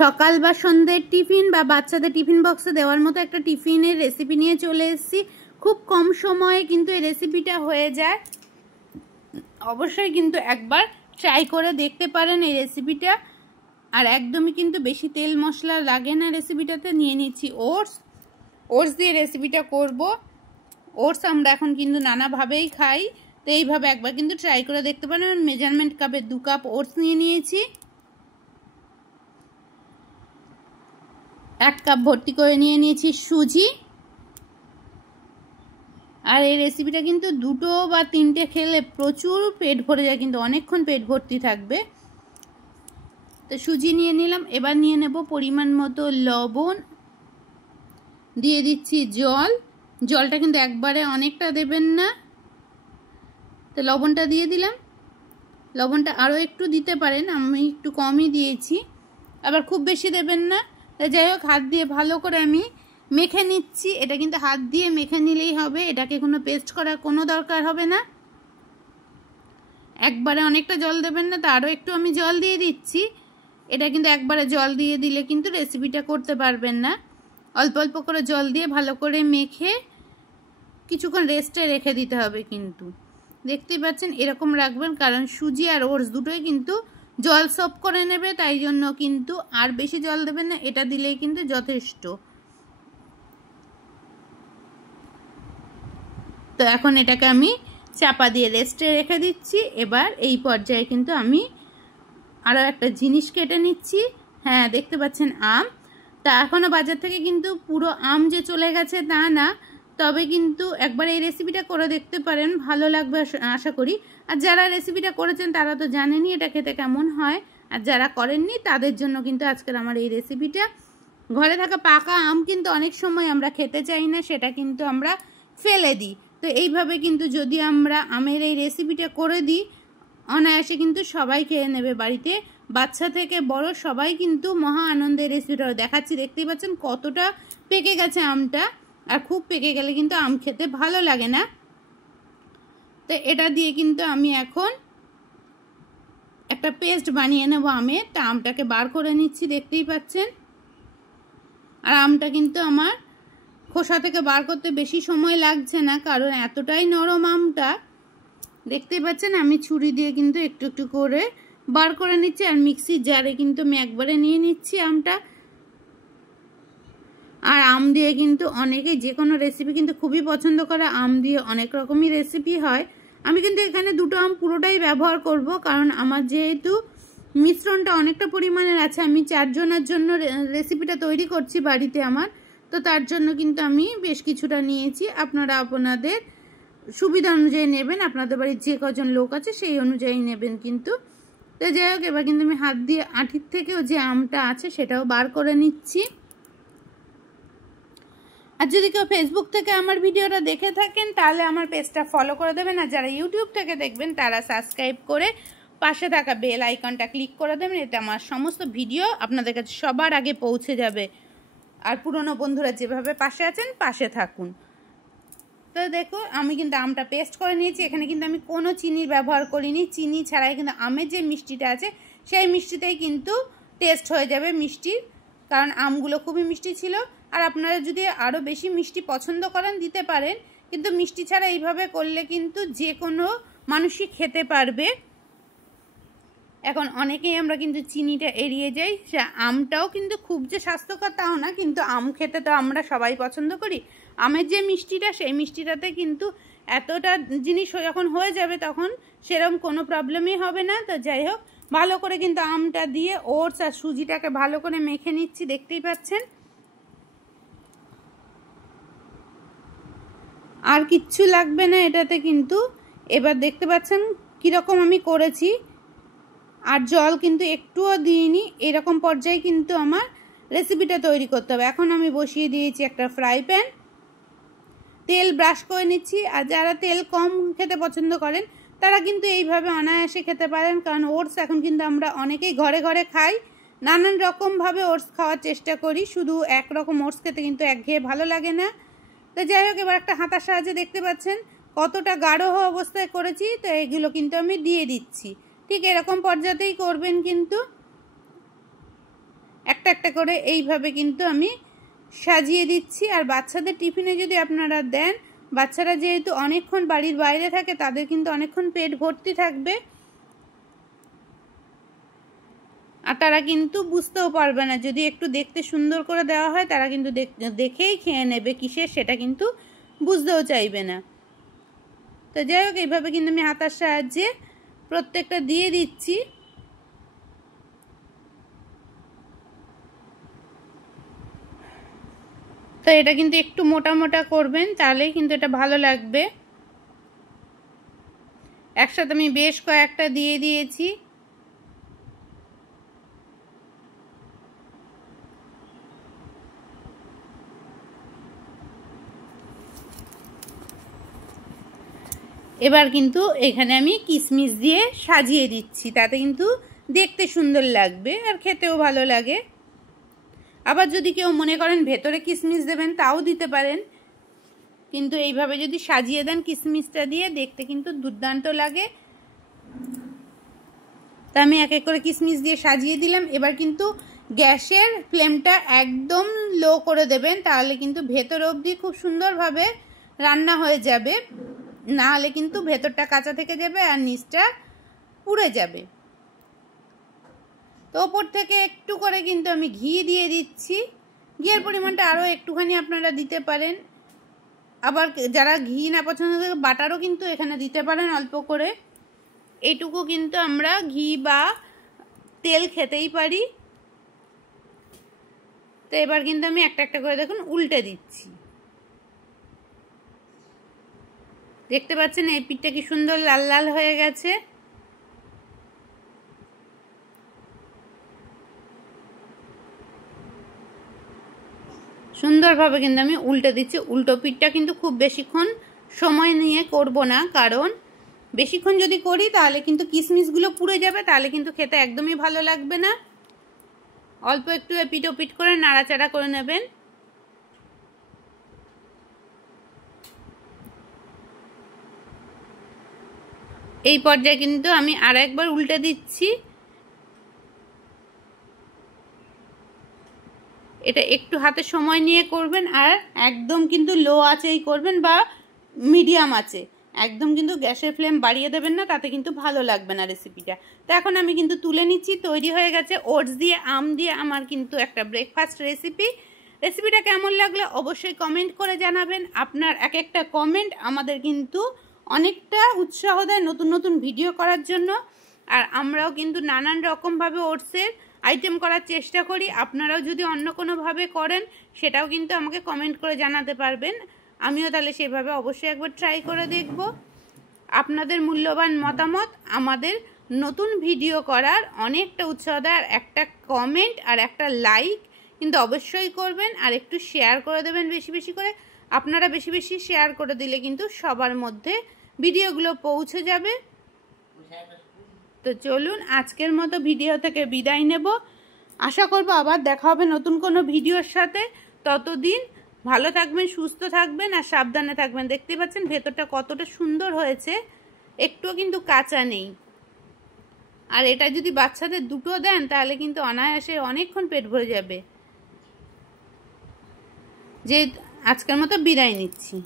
সকাল বা সন্ধ্যের টিফিন বা বাচ্চাদের টিফিন বক্সে দেওয়ার মতো একটা টিফিনের রেসিপি নিয়ে চলে এসেছি। খুব কম সময়ে কিন্তু এই রেসিপিটা হয়ে যায়। অবশ্যই কিন্তু একবার ট্রাই করে দেখতে পারেন এই রেসিপিটা। আর একদমই কিন্তু বেশি তেল মশলা লাগে না রেসিপিটাতে। নিয়ে নিচ্ছি ওটস দিয়ে রেসিপিটা করব। ওটস আমরা এখন কিন্তু নানাভাবেই খাই, তো এইভাবে একবার কিন্তু ট্রাই করে দেখতে পারেন। মেজারমেন্ট কাপে 2 কাপ ওটস নিয়ে নিয়েছি। 1 কাপ ভর্তি করে নিয়ে নিয়েছি সুজি। আর এই রেসিপিটা কিন্তু 2 বা 3টে খেলে প্রচুর পেট ভরে যায়, কিন্তু অনেকক্ষণ পেট ভর্তি থাকবে। তো সুজি নিয়ে নিলাম। এবার নিয়ে নেব পরিমাণ মতো লবণ, দিয়ে দিচ্ছি জলটা কিন্তু একবারে অনেকটা দেবেন না। তো লবণটা দিয়ে দিলাম। লবণটা আরও একটু দিতে পারেন, আমি একটু কমই দিয়েছি, আবার খুব বেশি দেবেন না। যাই হোক, হাত দিয়ে ভালো করে আমি মেখে নিচ্ছি। এটা কিন্তু হাত দিয়ে মেখে নিলেই হবে, এটাকে কোনো পেস্ট করার কোনো দরকার হবে না। একবারে অনেকটা জল দেবেন না, তো আরও একটু আমি জল দিয়ে দিচ্ছি। এটা কিন্তু একবারে জল দিয়ে দিলে কিন্তু রেসিপিটা করতে পারবেন না। অল্প অল্প করে জল দিয়ে ভালো করে মেখে কিছুক্ষণ রেস্টে রেখে দিতে হবে। কিন্তু দেখতেই পাচ্ছেন এরকম রাখবেন, কারণ সুজি আর ওটস দুটোই কিন্তু জল সব করে নেবে, তাই জন্য কিন্তু আর বেশি জল দেবেন না, এটা দিলেই কিন্তু যথেষ্ট। তো এখন এটাকে আমি চাপা দিয়ে রেস্টে রেখে দিচ্ছি। এবার এই পর্যায়ে কিন্তু আমি আরও একটা জিনিস কেটে নিচ্ছি। হ্যাঁ, দেখতে পাচ্ছেন আম। তা এখনও বাজার থেকে কিন্তু পুরো আম যে চলে গেছে তা না, তবে কিন্তু একবার এই রেসিপিটা করে দেখতে পারেন, ভালো লাগবে আশা করি। আর যারা রেসিপিটা করেছেন তারা তো জানেনই এটা খেতে কেমন হয়, আর যারা করেননি তাদের জন্য কিন্তু আজকের আমার এই রেসিপিটা। ঘরে থাকা পাকা আম কিন্তু অনেক সময় আমরা খেতে চাই না, সেটা কিন্তু আমরা ফেলে দিই। তো এইভাবে কিন্তু যদি আমরা আমের এই রেসিপিটা করে দিই, অনায়াসে কিন্তু সবাই খেয়ে নেবে বাড়িতে। বাচ্চা থেকে বড় সবাই কিন্তু মহা আনন্দের রেসিপিটা দেখাচ্ছি। দেখতেই পাচ্ছেন কতটা পেকে গেছে আমটা, আর খুব পেকে গেলে কিন্তু আম খেতে ভালো লাগে না। তো এটা দিয়ে কিন্তু আমি এখন একটা পেস্ট বানিয়ে নেব আমের। তা আমটাকে বার করে নিচ্ছি, দেখতেই পাচ্ছেন। আর আমটা কিন্তু আমার খোসা থেকে বার করতে বেশি সময় লাগছে না, কারণ এতটাই নরম আমটা। দেখতেই পাচ্ছেন আমি ছুরি দিয়ে কিন্তু একটু একটু করে বার করে নিচ্ছি। আর মিক্সির জারে কিন্তু আমি একবারে নিয়ে নিচ্ছি আমটা। আর আম দিয়ে কিন্তু অনেকেই যে কোনো রেসিপি কিন্তু খুবই পছন্দ করে। আম দিয়ে অনেক রকমই রেসিপি হয়। আমি কিন্তু এখানে 2টো আম পুরোটাই ব্যবহার করব, কারণ আমার যেহেতু মিশ্রণটা অনেকটা পরিমাণের আছে, আমি 4 জনের জন্য রেসিপিটা তৈরি করছি বাড়িতে আমার। তো তার জন্য কিন্তু আমি বেশ কিছুটা নিয়েছি। আপনারা আপনাদের সুবিধা অনুযায়ী নেবেন, আপনাদের বাড়ির যে কজন লোক আছে সেই অনুযায়ী নেবেন কিন্তু। তো যাই হোক, এবার কিন্তু আমি হাত দিয়ে আঁটির থেকেও যে আমটা আছে সেটাও বার করে নিচ্ছি। আর যদি কেউ ফেসবুক থেকে আমার ভিডিওটা দেখে থাকেন তাহলে আমার পেজটা ফলো করে দেবেন, আর যারা ইউটিউব থেকে দেখবেন তারা সাবস্ক্রাইব করে পাশে থাকা বেল আইকনটা ক্লিক করে দেবেন। এতে আমার সমস্ত ভিডিও আপনাদের কাছে সবার আগে পৌঁছে যাবে। আর পুরনো বন্ধুরা যেভাবে পাশে আছেন পাশে থাকুন। তো দেখো, আমি কিন্তু আমটা পেস্ট করে নিয়েছি। এখানে কিন্তু আমি কোনো চিনির ব্যবহার করিনি, চিনি ছাড়াই কিন্তু আমের যে মিষ্টিটা আছে সেই মিষ্টিটাই কিন্তু টেস্ট হয়ে যাবে মিষ্টির, কারণ আমগুলো খুবই মিষ্টি ছিল। আর আপনারা যদি আরও বেশি মিষ্টি পছন্দ করেন দিতে পারেন, কিন্তু মিষ্টি ছাড়া এইভাবে করলে কিন্তু যে কোনো মানুষই খেতে পারবে। এখন অনেকেই আমরা কিন্তু চিনিটা এড়িয়ে যাই। সে আমটাও কিন্তু খুব যে স্বাস্থ্যকর তাও না, কিন্তু আম খেতে তো আমরা সবাই পছন্দ করি। আমের যে মিষ্টিটা সেই মিষ্টিটাতে কিন্তু এতটা জিনিস যখন হয়ে যাবে তখন সেরকম কোনো প্রবলেমই হবে না। তো যাই হোক, ভালো করে কিন্তু আমটা দিয়ে ওটস আর সুজিটাকে ভালো করে মেখে নিচ্ছি, দেখতেই পাচ্ছেন। আর কিচ্ছু লাগবে না এটাতে কিন্তু। এবার দেখতে পাচ্ছেন কীরকম আমি করেছি, আর জল কিন্তু একটুও দিইনি। এরকম পর্যায়ে কিন্তু আমার রেসিপিটা তৈরি করতে হবে। এখন আমি বসিয়ে দিয়েছি একটা ফ্রাই প্যান, তেল ব্রাশ করে নিচ্ছি। আর যারা তেল কম খেতে পছন্দ করেন তারা কিন্তু এইভাবে অনায়াসে খেতে পারেন, কারণ ওটস এখন কিন্তু আমরা অনেকেই ঘরে ঘরে খাই। নানান রকমভাবে ওটস খাওয়ার চেষ্টা করি, শুধু একরকম ওটস খেতে কিন্তু একঘেয়ে ভালো লাগে না। তো যাই হোক, এবার একটা হাতার সাহায্যে দেখতে পাচ্ছেন কতটা গাঢ় অবস্থায় করেছি। তো এগুলো কিন্তু আমি দিয়ে দিচ্ছি, ঠিক এরকম পর্যায়েই করবেন কিন্তু। একটা একটা করে এইভাবে কিন্তু আমি সাজিয়ে দিচ্ছি। আর বাচ্চাদের টিফিনে যদি আপনারা দেন, বাচ্চারা যেহেতু অনেকক্ষণ বাড়ির বাইরে থাকে, তাদের কিন্তু অনেকক্ষণ পেট ভর্তি থাকবে আর তারা কিন্তু বুঝতেও পারবে না। যদি একটু দেখতে সুন্দর করে দেওয়া হয়, তারা কিন্তু দেখেই খেয়ে নেবে কিসের, সেটা কিন্তু বুঝতেও চাইবে না। তো যাই হোক, এইভাবে কিন্তু আমি হাতার সাহায্যে প্রত্যেকটা দিয়ে দিচ্ছি। তো এটা কিন্তু একটু মোটা মোটা করবেন, তাহলে কিন্তু এটা ভালো লাগবে। একসাথে আমি বেশ কয়েকটা দিয়ে দিয়েছি। এবার কিন্তু এখানে আমি কিশমিশ দিয়ে সাজিয়ে দিচ্ছি, তাতে কিন্তু দেখতে সুন্দর লাগবে আর খেতেও ভালো লাগে। আবার যদি কেউ মনে করেন ভেতরে কিশমিশ দেবেন, তাও দিতে পারেন, কিন্তু এইভাবে যদি সাজিয়ে দেন কিশমিশটা দিয়ে, দেখতে কিন্তু দুর্দান্ত লাগে। তা আমি এক এক করে কিশমিশ দিয়ে সাজিয়ে দিলাম। এবার কিন্তু গ্যাসের ফ্লেমটা একদম লো করে দেবেন, তাহলে কিন্তু ভেতর অবধি খুব সুন্দরভাবে রান্না হয়ে যাবে। না হলে কিন্তু ভেতরটা কাঁচা থেকে যাবে আর নিচটা পুড়ে যাবে। তো ওপর থেকে একটু করে কিন্তু আমি ঘি দিয়ে দিচ্ছি। ঘিয়ের পরিমাণটা আরও একটুখানি আপনারা দিতে পারেন। আবার যারা ঘি না পছন্দ করে, বাটারও কিন্তু এখানে দিতে পারেন অল্প করে। এইটুকু কিন্তু আমরা ঘি বা তেল খেতেই পারি। তো এবার কিন্তু আমি একটা একটা করে দেখুন উল্টে দিচ্ছি। দেখতে পাচ্ছেন এই পিঠটা কি সুন্দর লাল লাল হয়ে গেছে। সুন্দরভাবে কিন্তু আমি উল্টে দিচ্ছি। উল্টো পিঠটা কিন্তু খুব বেশিক্ষণ সময় নিয়ে করব না, কারণ বেশিক্ষণ যদি করি তাহলে কিন্তু কিশমিশগুলো পুড়ে যাবে, তাহলে কিন্তু খেতে একদমই ভালো লাগবে না। অল্প একটু এপিট ওপিট করে নাড়াচাড়া করে নেবেন। এই পর্যায়ে কিন্তু আমি আর একবার উল্টে দিচ্ছি। এটা একটু হাতে সময় নিয়ে করবেন, আর একদম কিন্তু লো আঁচেই করবেন বা মিডিয়াম আঁচে। একদম কিন্তু গ্যাসের ফ্লেম বাড়িয়ে দেবেন না, তাতে কিন্তু ভালো লাগবে না রেসিপিটা। তো এখন আমি কিন্তু তুলে নিচ্ছি। তৈরি হয়ে গেছে ওটস দিয়ে আম দিয়ে আমার কিন্তু একটা ব্রেকফাস্ট রেসিপি। রেসিপিটা কেমন লাগলো অবশ্যই কমেন্ট করে জানাবেন। আপনার এক একটা কমেন্ট আমাদের কিন্তু অনেকটা উৎসাহ দেয় নতুন নতুন ভিডিও করার জন্য। আর আমরাও কিন্তু নানান রকমভাবে ওটসের আইটেম করার চেষ্টা করি। আপনারাও যদি অন্য কোনোভাবে করেন, সেটাও কিন্তু আমাকে কমেন্ট করে জানাতে পারবেন। আমিও তাহলে সেভাবে অবশ্যই একবার ট্রাই করে দেখব। আপনাদের মূল্যবান মতামত আমাদের নতুন ভিডিও করার অনেকটা উৎসাহ দেয়। আর একটা কমেন্ট আর একটা লাইক কিন্তু অবশ্যই করবেন, আর একটু শেয়ার করে দেবেন বেশি বেশি করে। আপনারা বেশি বেশি শেয়ার করে দিলে কিন্তু সবার মধ্যে ভিডিওগুলো পৌঁছে যাবে। তো চলুন আজকের মতো ভিডিও থেকে বিদায় নেব। আশা করব আবার দেখা হবে নতুন কোনো ভিডিওর সাথে। ততদিন ভালো থাকবেন, সুস্থ থাকবেন আর সাবধানে থাকবেন। দেখতে পাচ্ছেন ভেতরটা কতটা সুন্দর হয়েছে, একটুও কিন্তু কাঁচা নেই। আর এটা যদি বাচ্চাদের দুটো দেন, তাহলে কিন্তু অনায়াসে অনেকক্ষণ পেট ভরে যাবে। যে আজকের মতো বিদায় নিচ্ছি।